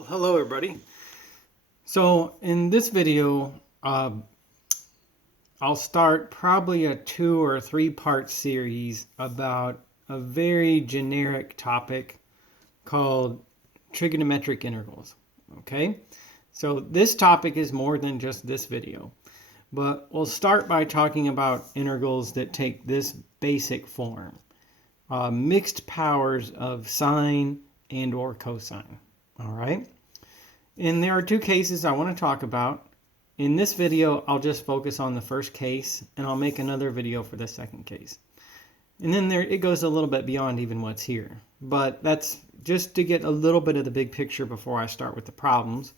Well, hello everybody. So in this video, I'll start probably a 2 or 3 part series about a very generic topic called trigonometric integrals. Okay, so this topic is more than just this video, but we'll start by talking about integrals that take this basic form, mixed powers of sine and or cosine. All right. And there are 2 cases I want to talk about. In this video, I'll just focus on the first case, and I'll make another video for the second case. And then it goes a little bit beyond even what's here. But that's just to get a little bit of the big picture before I start with the problems.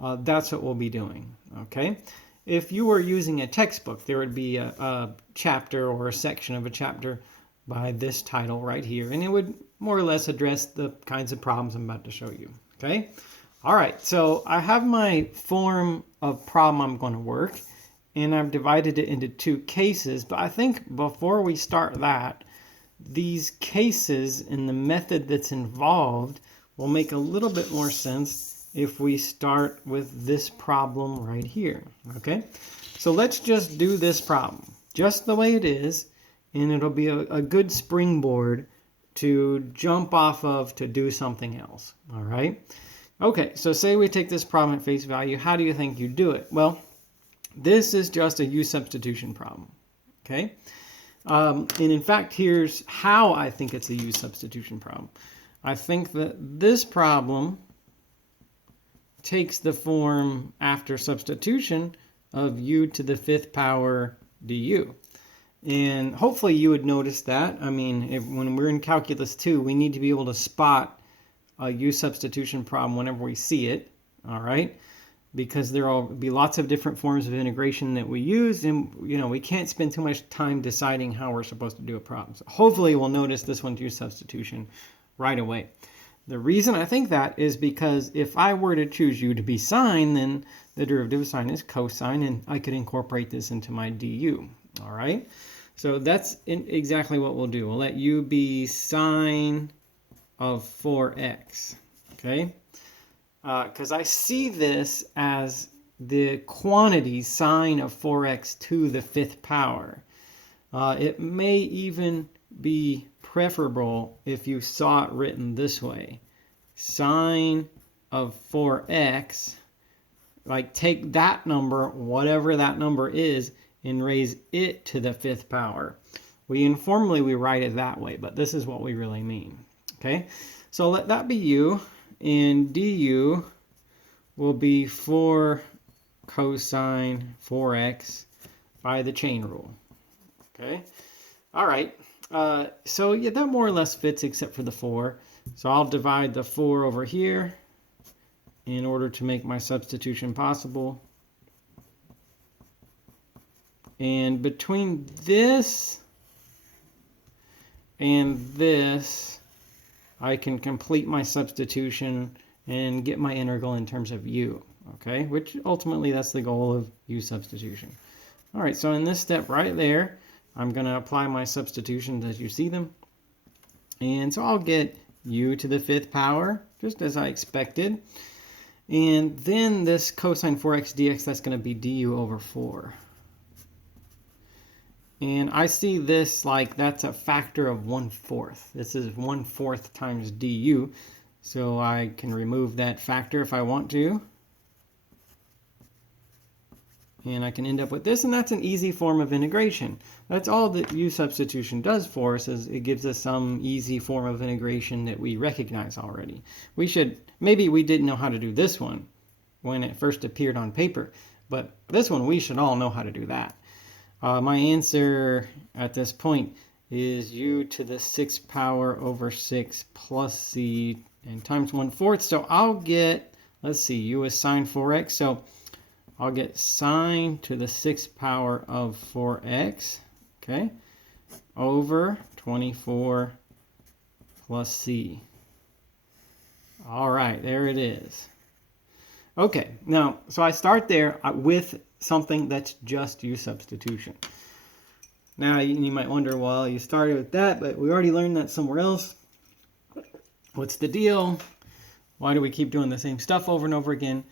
That's what we'll be doing, okay? If you were using a textbook, there would be a chapter or a section of a chapter by this title right here, and it would more or less address the kinds of problems I'm about to show you, okay? All right, so I have my form of problem I'm going to work, and I've divided it into 2 cases, but I think before we start that, these cases and the method that's involved will make a little bit more sense if we start with this problem right here, okay? So let's just do this problem, just the way it is, and it'll be a good springboard to jump off of to do something else, all right? Okay, so say we take this problem at face value. How do you think you do it? Well, this is just a U substitution problem, okay? And in fact, here's how I think it's a U substitution problem. I think that this problem takes the form after substitution of U to the 5th power du. And hopefully you would notice that. I mean, when we're in Calculus 2, we need to be able to spot a U substitution problem whenever we see it, all right? Because there will be lots of different forms of integration that we use, and we can't spend too much time deciding how we're supposed to do a problem. So hopefully we'll notice this one's U substitution right away. The reason I think that is because if I were to choose U to be sine, then the derivative of sine is cosine, and I could incorporate this into my du, all right? So that's exactly what we'll do. We'll let U be sine of 4x, okay? Because I see this as the quantity sine of 4x to the 5th power. It may even be preferable if you saw it written this way. Sine of 4x, like take that number, whatever that number is, and raise it to the 5th power. We informally write it that way, but this is what we really mean. Okay, so let that be U, and du will be 4 cosine 4x by the chain rule. Okay, all right. So yeah, that more or less fits except for the 4. So I'll divide the 4 over here in order to make my substitution possible. And between this and this, I can complete my substitution and get my integral in terms of U, okay? Which ultimately that's the goal of U substitution. All right, so in this step right there, I'm going to apply my substitutions as you see them. And so I'll get U to the 5th power, just as I expected. And then this cosine 4x dx, that's going to be du over 4. And I see this like that's a factor of 1/4. This is 1/4 times du. So I can remove that factor if I want to. And I can end up with this, and that's an easy form of integration. That's all that U substitution does for us, is it gives us some easy form of integration that we recognize already. Maybe we didn't know how to do this one when it first appeared on paper, but this one we should all know how to do that. My answer at this point is U to the 6th power over 6 plus C and times 1/4. So I'll get, let's see, U is sine 4x. So I'll get sine to the 6th power of 4x, okay, over 24 plus C. All right, there it is. Okay, now, so I start there with something that's just U substitution. Now, you might wonder, well, you started with that, but we already learned that somewhere else. What's the deal? Why do we keep doing the same stuff over and over again?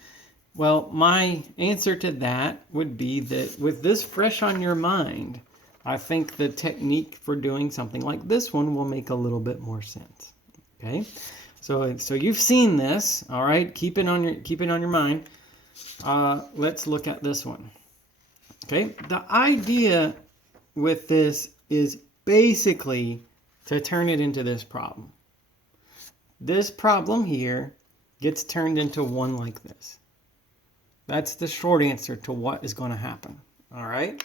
Well, my answer to that would be that with this fresh on your mind, I think the technique for doing something like this one will make a little bit more sense. Okay, so you've seen this, all right? Keep it on your mind. Let's look at this one. Okay, the idea with this is basically to turn it into this problem. This problem here gets turned into one like this. That's the short answer to what is going to happen. All right.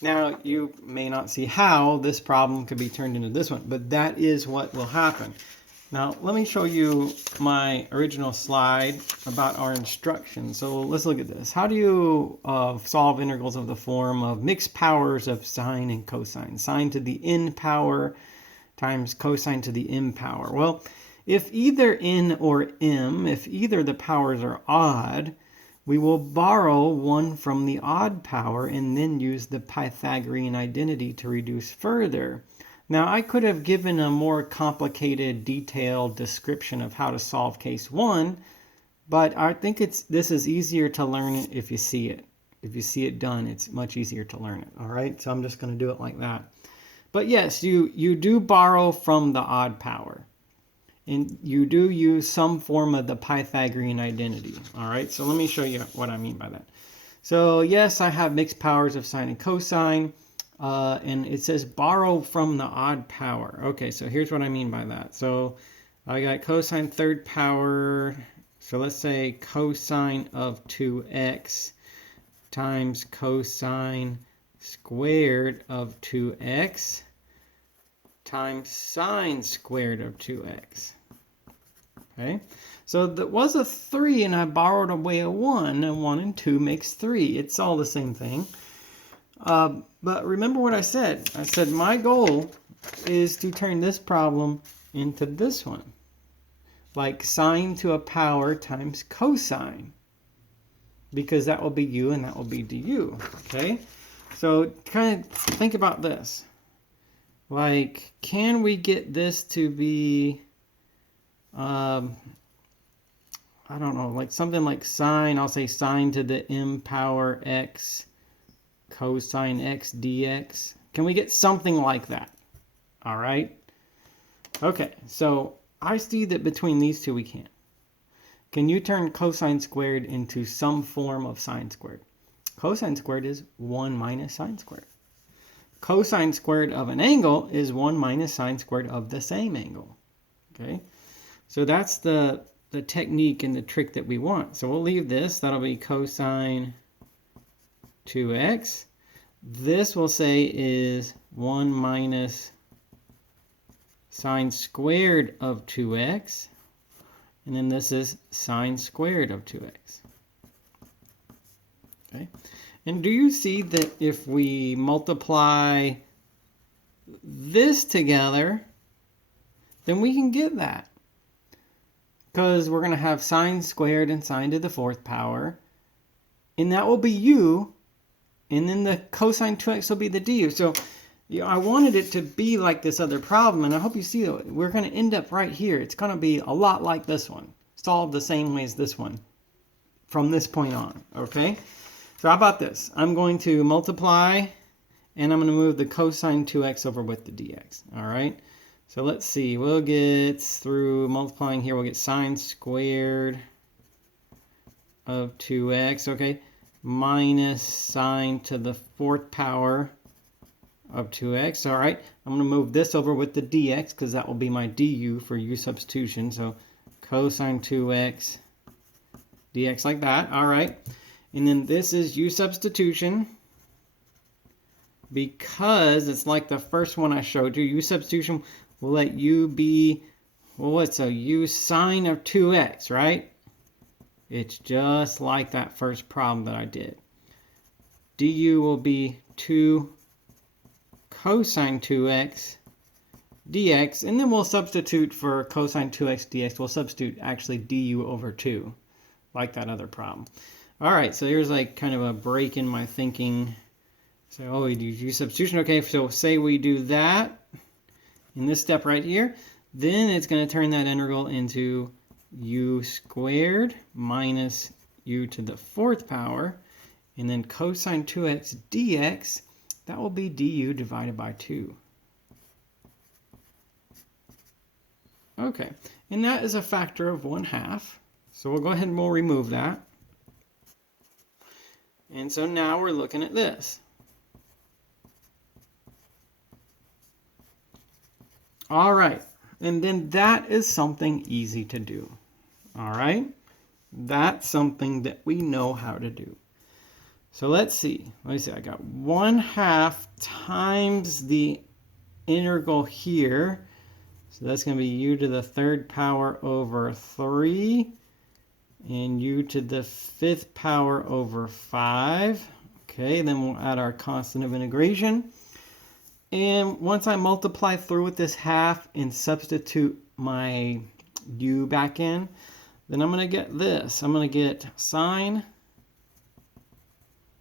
Now, you may not see how this problem could be turned into this one, but that is what will happen. Now, let me show you my original slide about our instructions. So let's look at this. How do you solve integrals of the form of mixed powers of sine and cosine? Sine to the n power times cosine to the m power. Well, if either n or m, if either the powers are odd, we will borrow one from the odd power and then use the Pythagorean identity to reduce further. Now, I could have given a more complicated, detailed description of how to solve case 1, but I think this is easier to learn it if you see it. If you see it done, it's much easier to learn it, all right? So I'm just going to do it like that. But yes, you do borrow from the odd power. And you do use some form of the Pythagorean identity. All right, so let me show you what I mean by that. So yes, I have mixed powers of sine and cosine. And it says borrow from the odd power. Okay, so here's what I mean by that. So I got cosine third power. So let's say cosine of 2x times cosine squared of 2x times sine squared of 2x. Okay, so that was a 3 and I borrowed away a 1, and 1 and 2 makes 3. It's all the same thing. But remember what I said. I said my goal is to turn this problem into this one. Like sine to a power times cosine. Because that will be u and that will be du. Okay, so kind of think about this. Like, can we get this to be, I don't know, like something like sine, I'll say sine to the m power x cosine x dx. Can we get something like that? All right. Okay, so I see that between these two we can. Can you turn cosine squared into some form of sine squared? Cosine squared is 1 minus sine squared. Cosine squared of an angle is 1 minus sine squared of the same angle. Okay, so that's the technique and the trick that we want. So we'll leave this. That'll be cosine 2x. This we'll say is 1 minus sine squared of 2x. And then this is sine squared of 2x. Okay. And do you see that if we multiply this together, then we can get that? Because we're going to have sine squared and sine to the 4th power. And that will be u. And then the cosine 2x will be the du. So I wanted it to be like this other problem. And I hope you see that we're going to end up right here. It's going to be a lot like this one. Solved the same way as this one from this point on. Okay? So how about this? I'm going to multiply, and I'm going to move the cosine 2x over with the dx. All right? So let's see. We'll get through multiplying here. We'll get sine squared of 2x, okay, minus sine to the 4th power of 2x. All right? I'm going to move this over with the dx because that will be my du for u substitution. So cosine 2x dx like that. All right? And then this is u substitution because it's like the first one I showed you. U substitution will let u be, well, what's a u sine of 2x, right? It's just like that first problem that I did. Du will be 2 cosine 2x dx, and then we'll substitute for cosine 2x dx. We'll substitute actually du over 2, like that other problem. All right, so here's like kind of a break in my thinking. So, oh, we do u substitution. Okay, so say we do that in this step right here. Then it's going to turn that integral into u squared minus u to the fourth power, and then cosine 2x dx, that will be du divided by 2. Okay, and that is a factor of 1/2. So we'll go ahead and we'll remove that. And so now we're looking at this. All right, and then that is something easy to do. All right, that's something that we know how to do. So let's see. Let me see. I got 1/2 times the integral here. So that's going to be u to the third power over 3 and u to the fifth power over 5. Okay, then we'll add our constant of integration. And once I multiply through with this half and substitute my u back in, then I'm going to get this. I'm going to get sine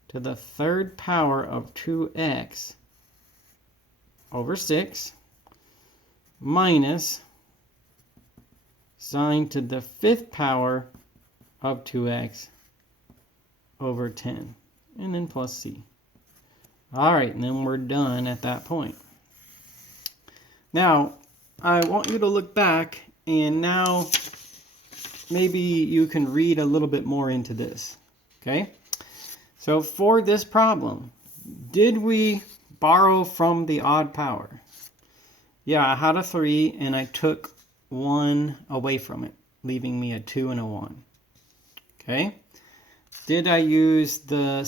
to the third power of 2x over 6 minus sine to the fifth power of 2x over 10, and then plus c. All right, and then we're done at that point. Now, I want you to look back, and now maybe you can read a little bit more into this, okay? So for this problem, did we borrow from the odd power? Yeah, I had a 3 and I took 1 away from it, leaving me a 2 and a 1. Okay? Did I use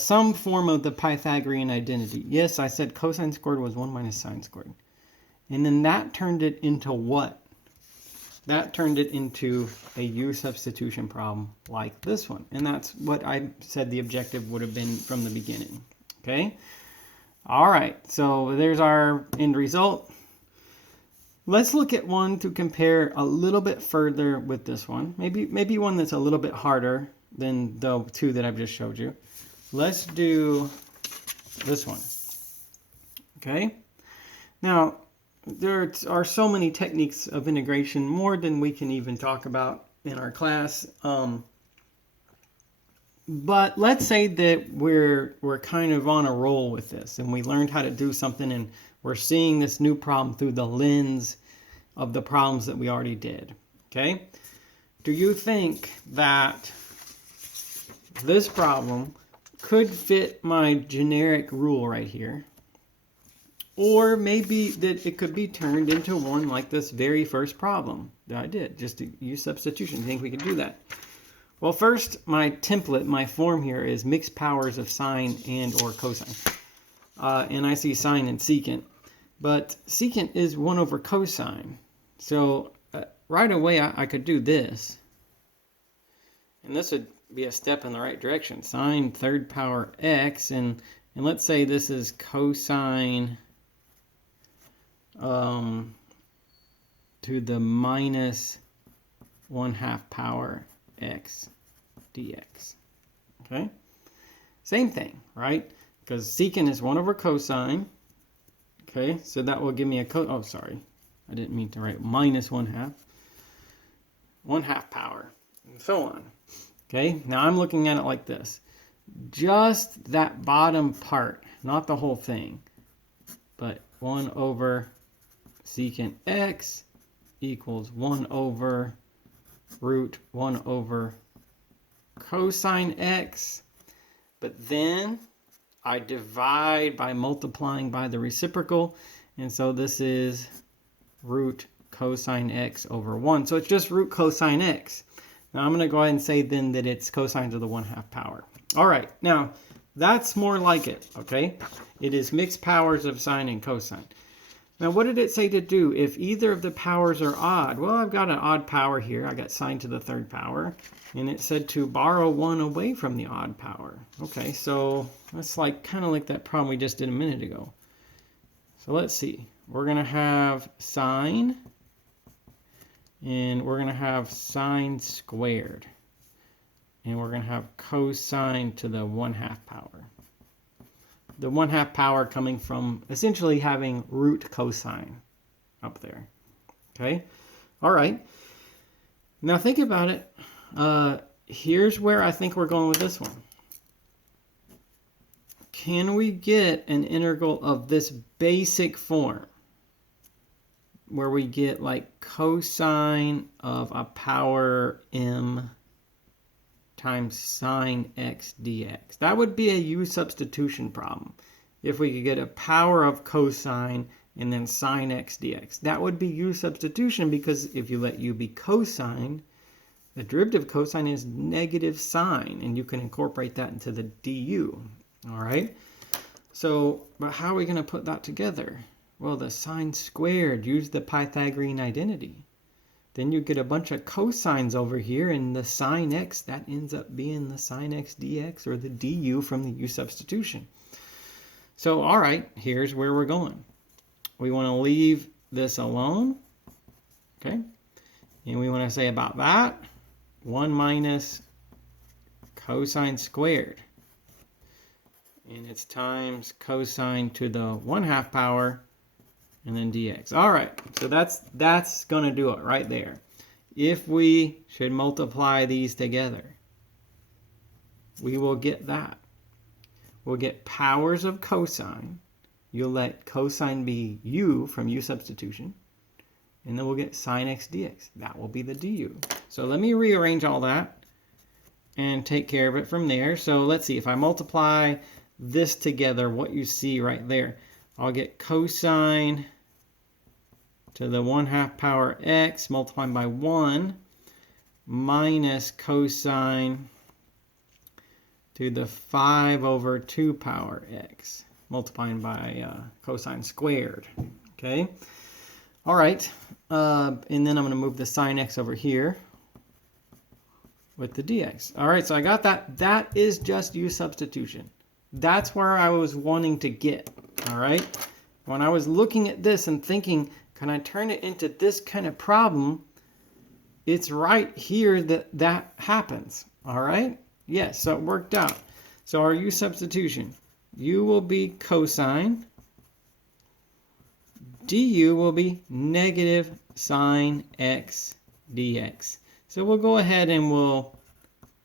some form of the Pythagorean identity? Yes, I said cosine squared was 1 minus sine squared. And then that turned it into what? That turned it into a u substitution problem like this one. And that's what I said the objective would have been from the beginning. Okay? All right, so there's our end result. Let's look at one to compare a little bit further with this one. Maybe one that's a little bit harder than the two that I've just showed you. Let's do this one. Okay? Now, there are so many techniques of integration, more than we can even talk about in our class. But let's say that we're kind of on a roll with this, and we learned how to do something, and we're seeing this new problem through the lens of the problems that we already did. Okay? Do you think that this problem could fit my generic rule right here? Or maybe that it could be turned into one like this very first problem that I did, just to use substitution. Do you think we could do that? Well, first, my template, my form here is mixed powers of sine and or cosine. And I see sine and secant. But secant is 1 over cosine. So right away, I could do this. And this would be a step in the right direction. Sine third power x. And let's say this is cosine to the minus 1/2 power x dx. Okay? Same thing, right? Because secant is 1 over cosine. Okay, so that will give me a oh, sorry. I didn't mean to write minus 1/2. 1/2 power, and so on. Okay, now I'm looking at it like this. Just that bottom part, not the whole thing, but 1 over secant x equals 1 over root 1 over cosine x. But then I divide by multiplying by the reciprocal. And so this is root cosine x over 1. So it's just root cosine x. Now I'm going to go ahead and say then that it's cosine to the 1/2 power. All right, now that's more like it, okay? It is mixed powers of sine and cosine. Now what did it say to do if either of the powers are odd? Well, I've got an odd power here. I got sine to the third power. And it said to borrow 1 away from the odd power. Okay, so that's kind of like that problem we just did a minute ago. So let's see. We're going to have sine, and we're going to have sine squared. And we're going to have cosine to the 1/2 power. The 1/2 power coming from essentially having root cosine up there. Okay? All right. Now think about it. Here's where I think we're going with this one. Can we get an integral of this basic form where we get like cosine of a power m times sine x dx? That would be a u substitution problem. If we could get a power of cosine and then sine x dx. That would be u substitution, because if you let u be cosine, the derivative of cosine is negative sine, and you can incorporate that into the du. All right? So, but how are we going to put that together? Well, the sine squared, use the Pythagorean identity. Then you get a bunch of cosines over here, and the sine x, that ends up being the sine x dx, or the du from the u substitution. So, all right, here's where we're going. We want to leave this alone, okay? And we want to say about that, 1 minus cosine squared. And it's times cosine to the 1/2 power, and then dx. All right, so that's going to do it right there. If we should multiply these together, we will get that. We'll get powers of cosine. You'll let cosine be u from u substitution. And then we'll get sine x dx. That will be the du. So let me rearrange all that and take care of it from there. So let's see, if I multiply this together, what you see right there, I'll get cosine to the 1/2 power x multiplied by 1 minus cosine to the 5/2 power x multiplying by cosine squared. Okay. All right. And then I'm going to move the sine x over here with the dx. All right. So I got that. That is just u substitution. That's where I was wanting to get. All right. When I was looking at this and thinking, can I turn it into this kind of problem? It's right here that happens. All right. Yes. So it worked out. So our u substitution, u will be cosine. Du will be negative sine x dx. So we'll go ahead and we'll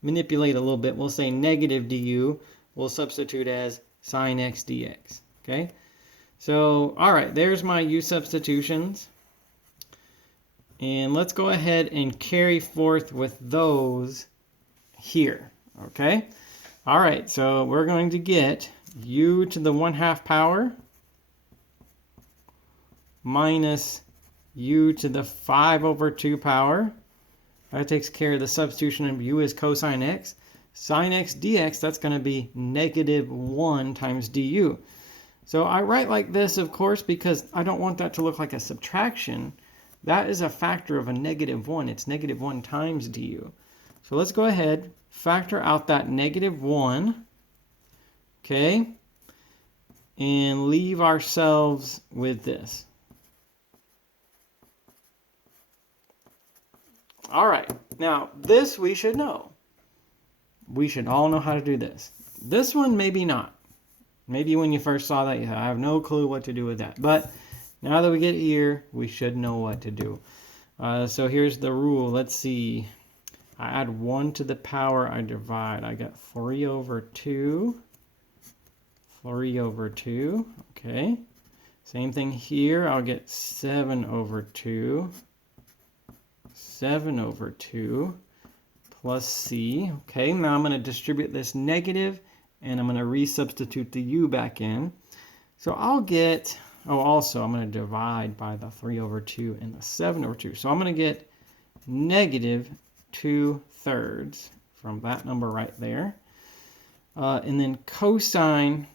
manipulate a little bit. We'll say negative du. We'll substitute as sine x dx. Okay. So, all right, there's my u substitutions. And let's go ahead and carry forth with those here. Okay. All right, so we're going to get u to the 1/2 power minus u to the 5/2 power. That takes care of the substitution of u as cosine x. Sine x dx, that's going to be negative 1 times du. So I write like this, of course, because I don't want that to look like a subtraction. That is a factor of a negative 1. It's negative 1 times du. So let's go ahead, factor out that negative 1, okay, and leave ourselves with this. All right, now this we should know. We should all know how to do this. This one, maybe not. Maybe when you first saw that, you thought, I have no clue what to do with that. But now that we get here, we should know what to do. So here's the rule. Let's see. I add 1 to the power, I divide. I got 3/2. 3/2. Okay. Same thing here. I'll get 7/2. 7/2 plus c. Okay, now I'm going to distribute this negative, and I'm going to resubstitute the u back in. So I'll get, also I'm going to divide by the 3/2 and the 7/2. So I'm going to get negative 2/3 from that number right there. And then cosine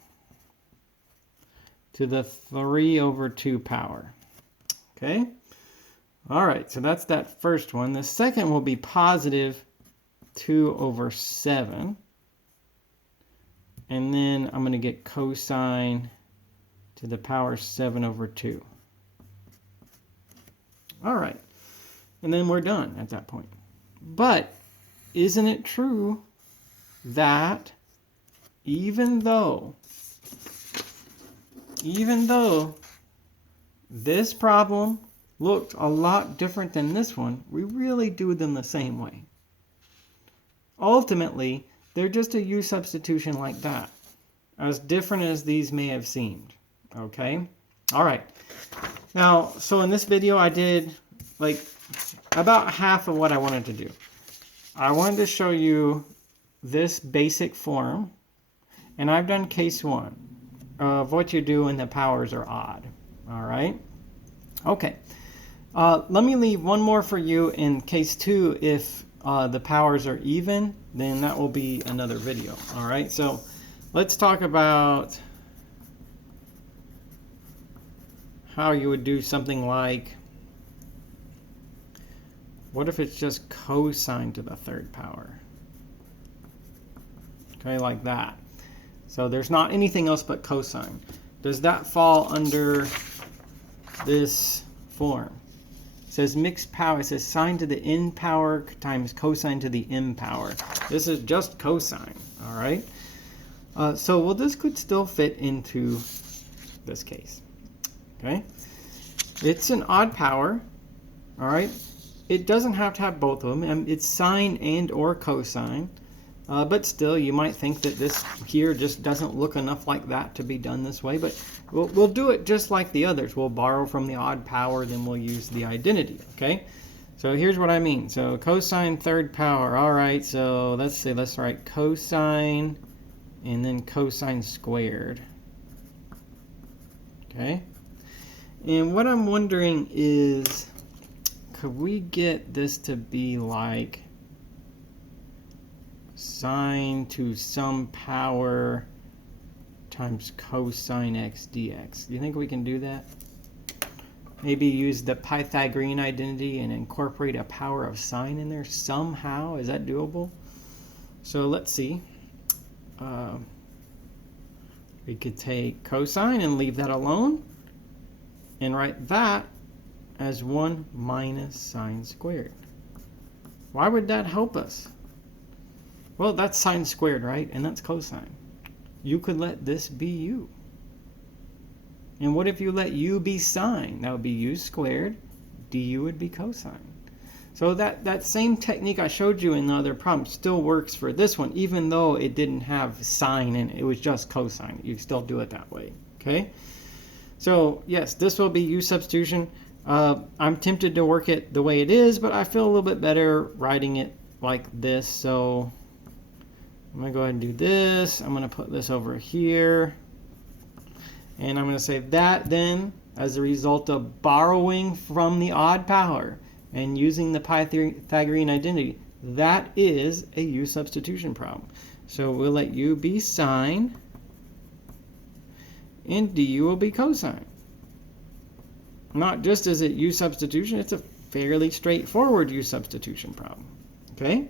to the 3/2 power. Okay. All right, so that's that first one. The second will be positive 2/7. And then I'm going to get cosine to the power 7/2. All right. And then we're done at that point. But isn't it true that even though this problem looked a lot different than this one, we really do them the same way. Ultimately, they're just a U substitution like that, as different as these may have seemed. Okay? All right. Now, so in this video, I did like about half of what I wanted to do. I wanted to show you this basic form, and I've done case 1 of what you do when the powers are odd. All right? Okay. Let me leave one more for you in case 2. If the powers are even, then that will be another video. All right? So let's talk about how you would do something like, what if it's just cosine to the 3rd power? Okay, like that. So there's not anything else but cosine. Does that fall under this form? It says mixed power. It says sine to the n power times cosine to the m power. This is just cosine, all right? So this could still fit into this case, okay? It's an odd power, all right? It doesn't have to have both of them. It's sine and or cosine. But still, you might think that this here just doesn't look enough like that to be done this way. But we'll do it just like the others. We'll borrow from the odd power, then we'll use the identity, okay? So here's what I mean. So cosine 3rd power. All right, so let's write cosine and then cosine squared. Okay? And what I'm wondering is, could we get this to be like sine to some power times cosine x dx? Do you think we can do that? Maybe use the Pythagorean identity and incorporate a power of sine in there somehow? Is that doable? So let's see. We could take cosine and leave that alone and write that as 1 minus sine squared. Why would that help us? Well, that's sine squared, right? And that's cosine. You could let this be u. And what if you let u be sine? That would be u squared. Du would be cosine. So that same technique I showed you in the other problem still works for this one, even though it didn't have sine and it was just cosine. You still do it that way, okay? So yes, this will be u substitution. I'm tempted to work it the way it is, but I feel a little bit better writing it like this. So I'm going to go ahead and do this. I'm going to put this over here. And I'm going to say that then, as a result of borrowing from the odd power and using the Pythagorean identity, that is a u substitution problem. So we'll let u be sine and du will be cosine. Not just as a u substitution, it's a fairly straightforward u substitution problem. Okay?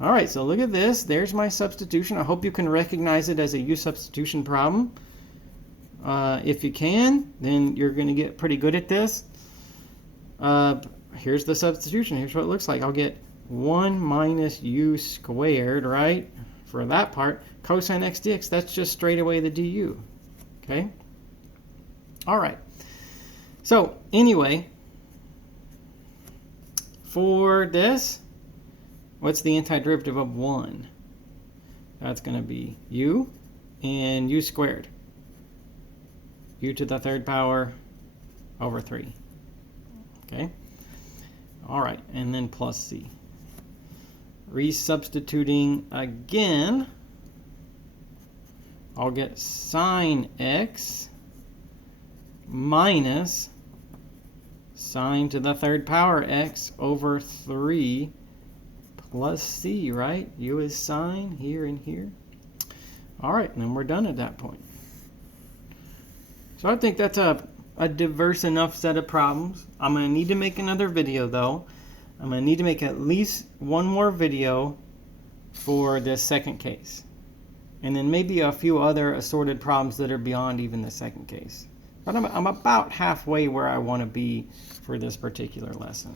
All right, so look at this. There's my substitution. I hope you can recognize it as a u substitution problem. If you can, then you're going to get pretty good at this. Here's the substitution. Here's what it looks like. I'll get 1 minus u squared, right? For that part, cosine x dx, that's just straight away the du. Okay? All right. So anyway, for this, what's the antiderivative of 1? That's going to be u and u squared. U to the 3rd power over 3. Okay? All right, and then plus c. Resubstituting again, I'll get sine x minus sine to the 3rd power x over 3 plus c, right? U is sine here and here. All right, and then we're done at that point. So I think that's a diverse enough set of problems. I'm going to need to make another video, though. I'm going to need to make at least one more video for this second case. And then maybe a few other assorted problems that are beyond even the second case. But I'm about halfway where I want to be for this particular lesson.